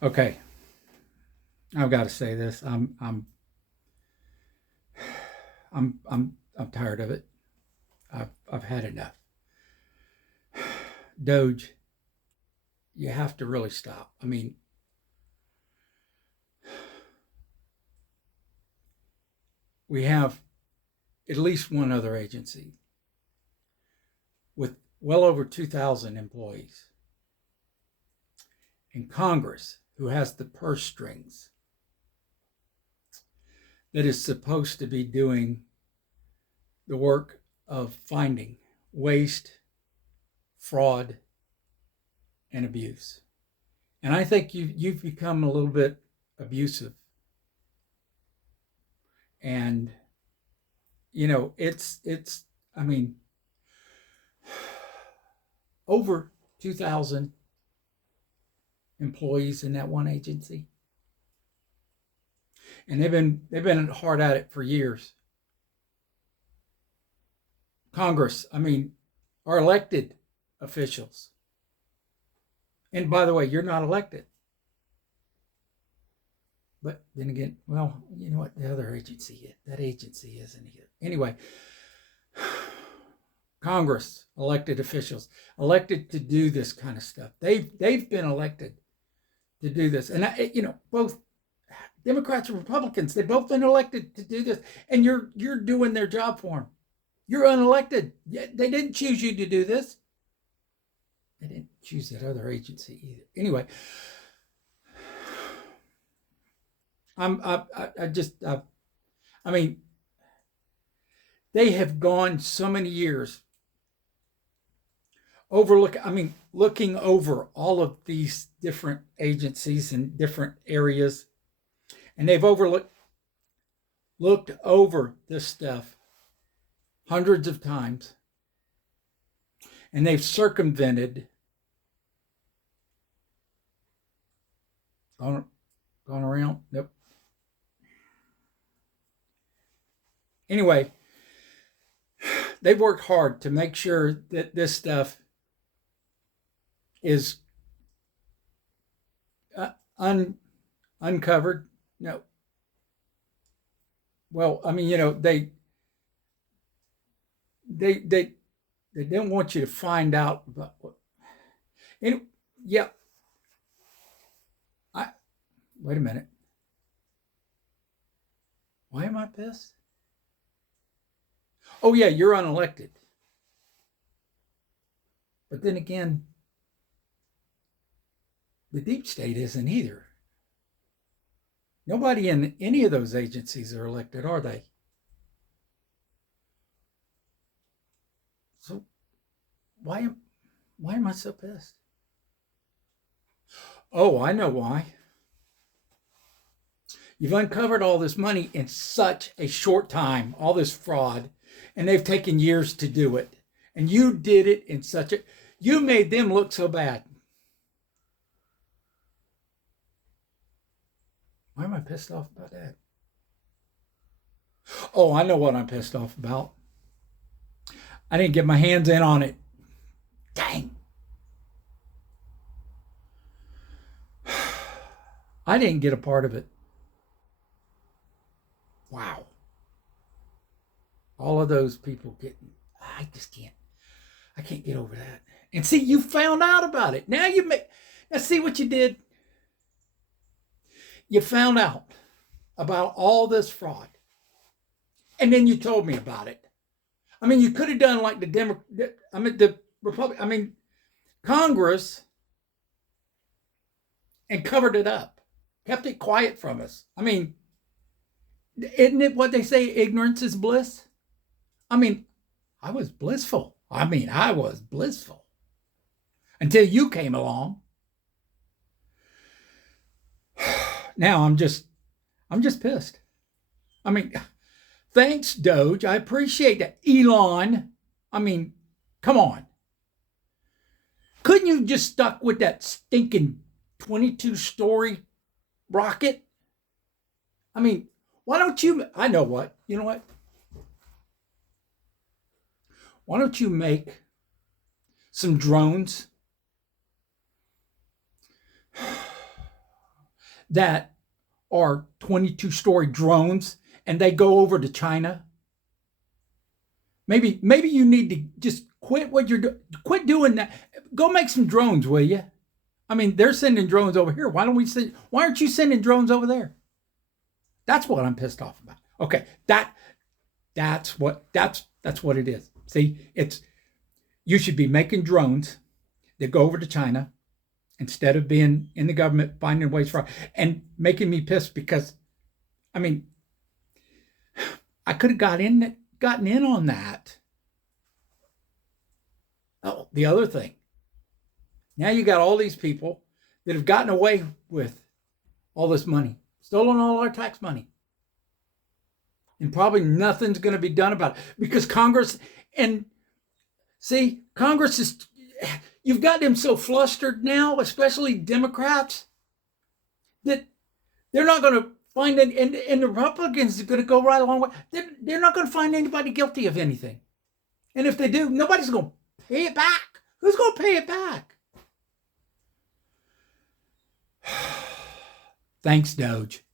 Okay, I've got to say this. I'm tired of it. I've had enough. Doge, you have to really stop. I mean, we have at least one other agency with well over 2,000 employees, and Congress, who has the purse strings, that is supposed to be doing the work of finding waste, fraud, and abuse. And I think you've become a little bit abusive. And it's I mean, over 2,000 employees in that one agency, and they've been hard at it for years. Congress, I mean, are elected officials. And by the way, you're not elected. But then again, well, you know what? The other agency, that agency isn't either. Anyway, Congress, elected officials, elected to do this kind of stuff. They've been elected to do this, and both Democrats and Republicans, they've both been elected to do this, and you're doing their job for them. You're unelected. They didn't choose you to do this. They didn't choose that other agency either. Anyway, I mean, they have gone so many years looking over all of these different agencies and different areas, and they've looked over this stuff hundreds of times, and they've circumvented, gone around. Nope. Anyway, they've worked hard to make sure that this stuff is uncovered. No. Well, I mean, they didn't want you to find out about what. And yeah, I wait a minute. Why am I pissed? Oh yeah, you're unelected. But then again, the deep state isn't either. Nobody in any of those agencies are elected, are they? So why am I so pissed? Oh, I know why. You've uncovered all this money in such a short time, all this fraud, and they've taken years to do it. And you did it in you made them look so bad. Why am I pissed off about that? Oh, I know what I'm pissed off about. I didn't get my hands in on it. Dang. I didn't get a part of it. Wow. All of those people getting, I can't get over that. And see, you found out about it. Now see what you did? You found out about all this fraud. And then you told me about it. I mean, you could have done like the Republic, Congress, and covered it up, kept it quiet from us. I mean, isn't it what they say? Ignorance is bliss. I mean, I was blissful. I was blissful until you came along. Now I'm just pissed. I mean, thanks, Doge. I appreciate that. Elon. I mean, come on. Couldn't you just stuck with that stinking 22-story rocket? I mean, why don't you? I know what. You know what? Why don't you make some drones that are 22-story drones and they go over to China? Maybe you need to just quit what you're doing. Quit doing that. Go make some drones, will you? I mean, they're sending drones over here. Why aren't you sending drones over there? That's what I'm pissed off about. Okay, that's what it is. See, you should be making drones that go over to China instead of being in the government finding ways for, and making me pissed because, I mean, I could have gotten in on that. Oh, the other thing. Now you got all these people that have gotten away with all this money, stolen all our tax money. And probably nothing's going to be done about it because Congress is, you've got them so flustered now, especially Democrats, that they're not going to find it, and the Republicans are going to go right along with they're not going to find anybody guilty of anything. And if they do, nobody's going to pay it back. Who's going to pay it back? Thanks, Doge.